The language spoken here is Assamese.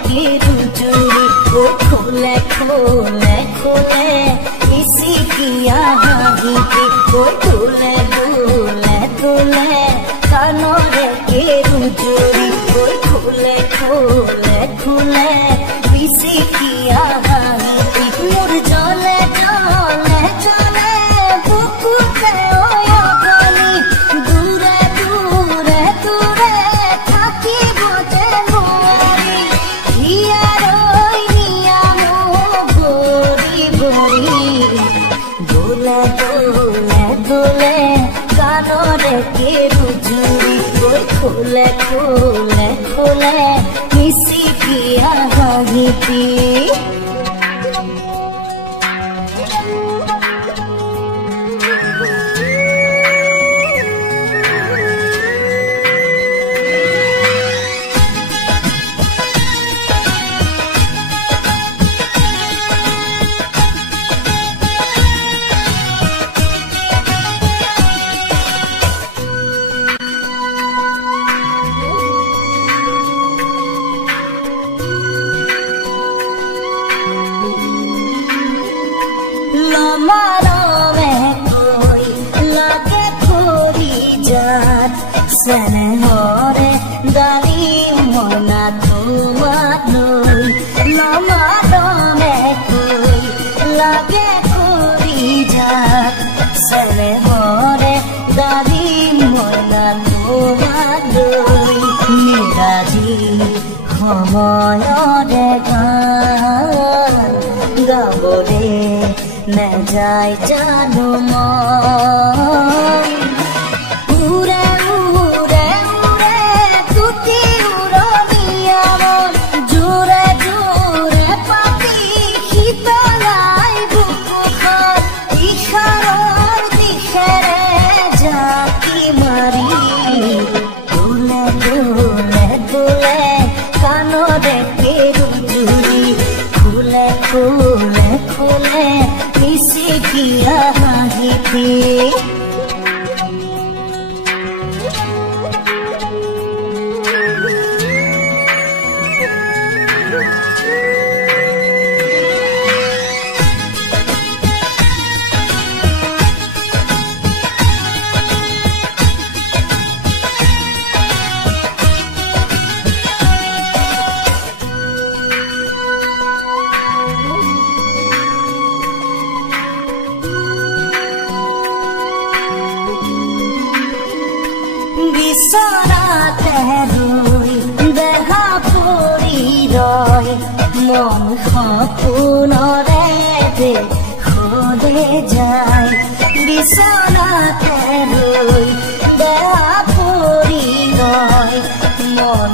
रुजुरी खोले खोले खोले इसी किया हाही डोले डोले डोले कानों के रुजुरी खोले खोले खोले इसी किया हाही मोर जले जले जले बुकुते ओया गली दूरे दूरे दूरे थाकी बोते मोरी हियारोई नियामो बोरी बोरी डोले डोले डोले कानों के रुजुरी खोले खोले खोले मिसी किया हाही Sene hore dali mona tumadoi lama dome koi lage kori jat sene hore dali mona tumadoi miraji homoyore gan gabore ne jai janu mon खोले खोले मिसी किया हाही বিছনাতে রই দেখা পৰি ৰয় মন সপোনৰে দেখলে যায় বিছনাতে ৰই দেখা পৰি ৰয় মন